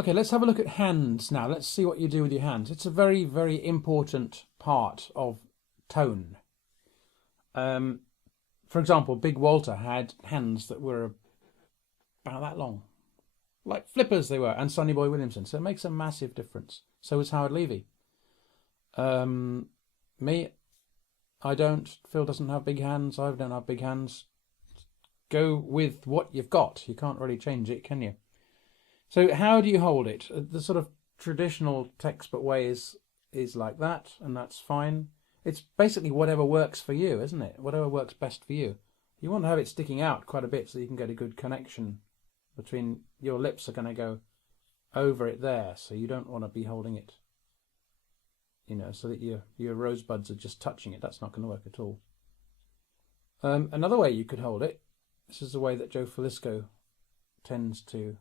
Okay, let's have a look at hands now. Let's see what you do with your hands. It's a very, very important part of tone. For example, Big Walter had hands that were about that long. Like flippers they were, and Sonny Boy Williamson. So it makes a massive difference. So is Howard Levy. Me, I don't. Phil doesn't have big hands. I don't have big hands. Go with what you've got. You can't really change it, can you? So how do you hold it? The sort of traditional textbook way is like that, and that's fine. It's basically whatever works for you, isn't it? Whatever works best for you. You want to have it sticking out quite a bit so you can get a good connection between your lips are going to go over it there, so you don't want to be holding it, you know, so that your rosebuds are just touching it. That's not going to work at all. Another way you could hold it, this is the way that Joe Filisko tends to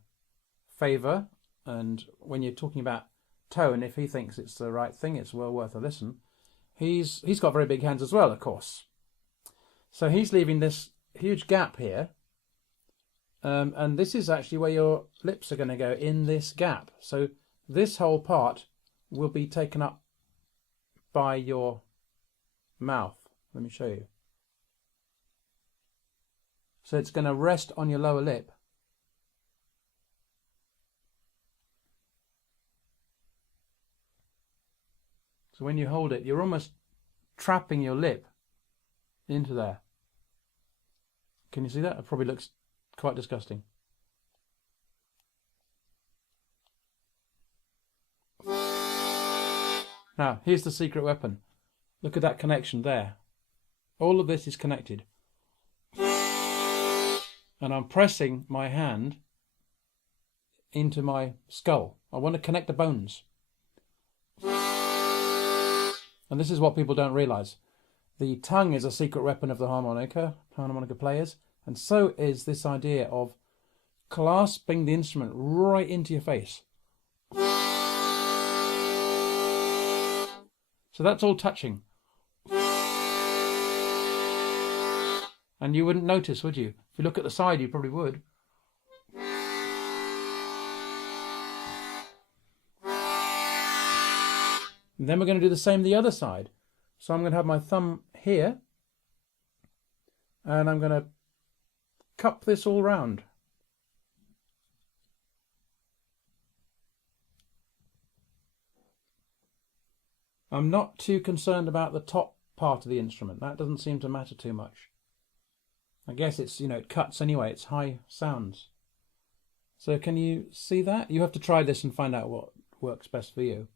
favour, and when you're talking about tone, if he thinks it's the right thing, it's well worth a listen. He's got very big hands as well, of course. So he's leaving this huge gap here, and this is actually where your lips are going to go, in this gap. So this whole part will be taken up by your mouth. Let me show you. So it's going to rest on your lower lip. So when you hold it, you're almost trapping your lip into there. Can you see that? It probably looks quite disgusting. Now, here's the secret weapon. Look at that connection there. All of this is connected. And I'm pressing my hand into my skull. I want to connect the bones. And this is what people don't realise. The tongue is a secret weapon of the harmonica players, and so is this idea of clasping the instrument right into your face. So that's all touching. And you wouldn't notice, would you? If you look at the side, you probably would. And then we're going to do the same the other side. So I'm going to have my thumb here, and I'm going to cup this all round. I'm not too concerned about the top part of the instrument. That doesn't seem to matter too much. I guess it's, you know, it cuts anyway. It's high sounds. So can you see that? You have to try this and find out what works best for you.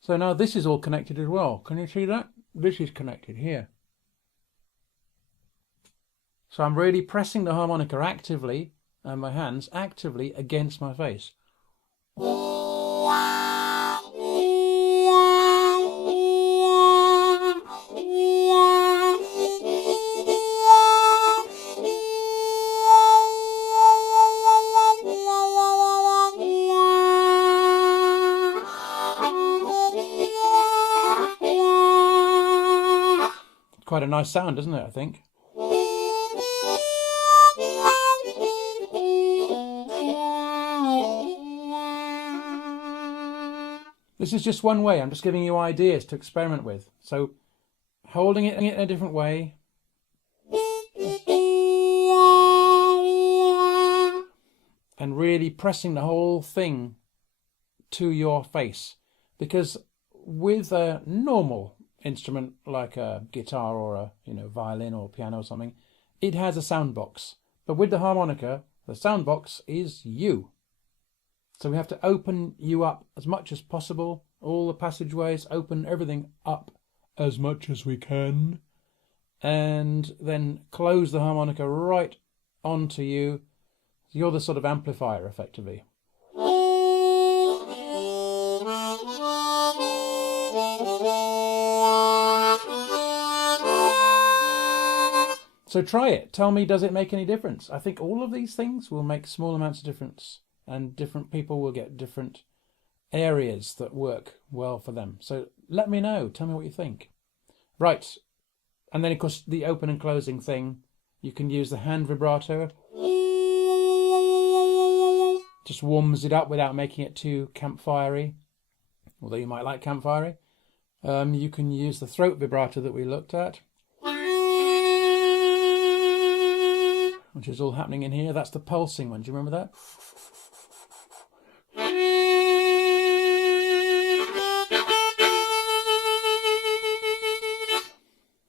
So now this is all connected as well. Can you see that? This is connected here. So I'm really pressing the harmonica actively, and my hands actively against my face. Quite a nice sound, isn't it, I think? This is just one way. I'm just giving you ideas to experiment with. So, holding it in a different way. And really pressing the whole thing to your face. Because with a normal instrument like a guitar or a violin or piano or something, it has a sound box. But with the harmonica, the sound box is you. So we have to open you up as much as possible, all the passageways, open everything up as much as we can, and then close the harmonica right onto you. You're the sort of amplifier, effectively. So try it. Tell me, does it make any difference? I think all of these things will make small amounts of difference, and different people will get different areas that work well for them. So let me know. Tell me what you think. Right. And then, of course, the open and closing thing You can use the hand vibrato. Just warms it up without making it too campfirey, although you might like campfirey. You can use the throat vibrato that we looked at, which is all happening in here. That's the pulsing one. Do you remember that?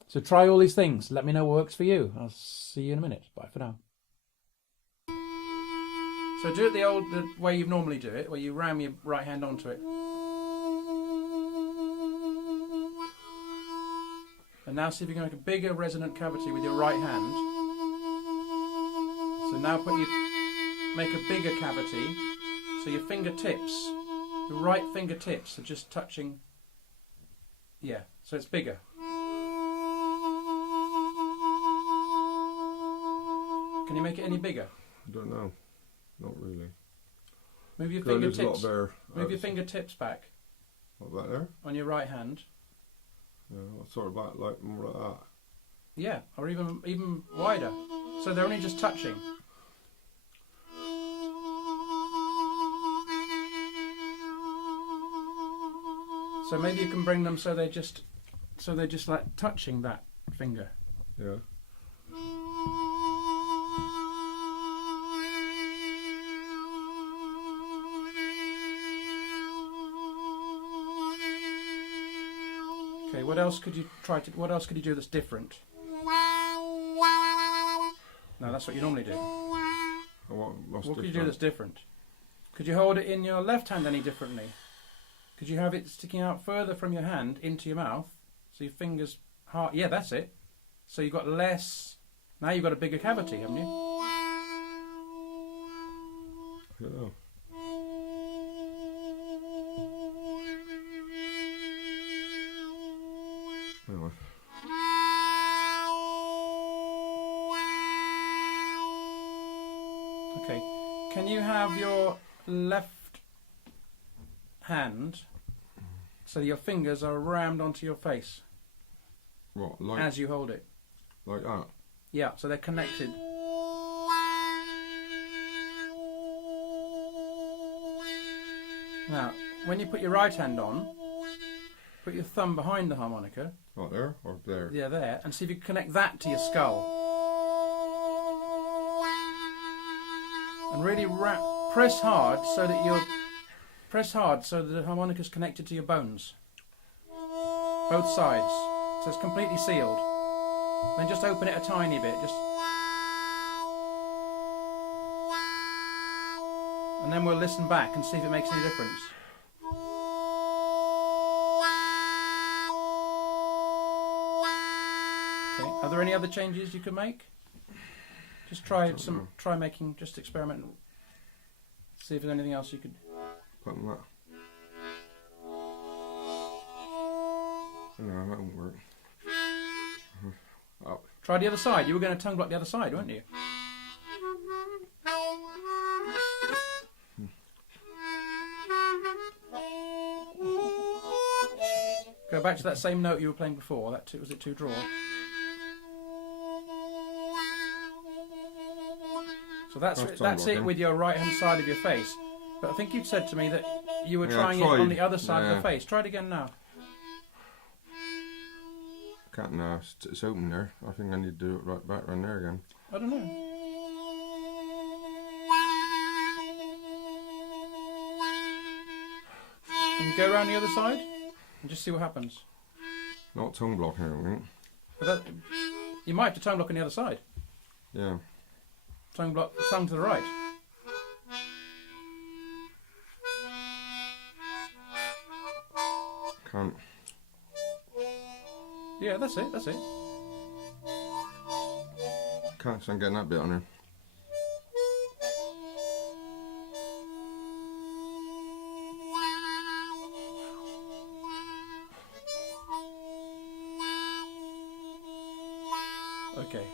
So try all these things. Let me know what works for you. I'll see you in a minute. Bye for now. So do it the way you normally do it, where you ram your right hand onto it. And now see if you can make a bigger resonant cavity with your right hand. So now make a bigger cavity. So your fingertips, your right fingertips are just touching. Yeah, so it's bigger. Can you make it any bigger? I don't know. Not really. Move your There's fingertips. a lot there. Move your fingertips back. What, that there? On your right hand. Yeah, sort of like more like that. Yeah, or even wider. So they're only just touching. So maybe you can bring them so they're just like touching that finger. Yeah. Okay, what else could you do that's different? No, that's what you normally do. What could you do that's different? Could you hold it in your left hand any differently? Could you have it sticking out further from your hand into your mouth? So your fingers hard. Yeah, that's it. So you've got less. Now you've got a bigger cavity, haven't you? I don't know. Anyway. Okay. Can you have your left hand so your fingers are rammed onto your face? What, like as you hold it? Like that? Yeah, so they're connected. Now, when you put your right hand on, put your thumb behind the harmonica. Right there or there? Yeah, there, and see if you can connect that to your skull. And really press hard so that the harmonica's connected to your bones. Both sides. So it's completely sealed. Then just open it a tiny bit, and then we'll listen back and see if it makes any difference. Okay, are there any other changes you could make? Just try experiment and see if there's anything else you could. Put on that. No, that won't work. Oh. Try the other side. You were going to tongue block the other side, weren't you? Go back to that same note you were playing before. Was it 2 draw? So that's it with your right hand side of your face. But I think you'd said to me that you were trying it on the other side of the face. Try it again now. Can't now. It's open there. I think I need to do it right back around there again. I don't know. Can you go around the other side and just see what happens? Not tongue block here, I think. But you might have to tongue block on the other side. Yeah. Tongue to the right. Can't. Yeah, that's it. Can't stand getting that bit on there. Okay.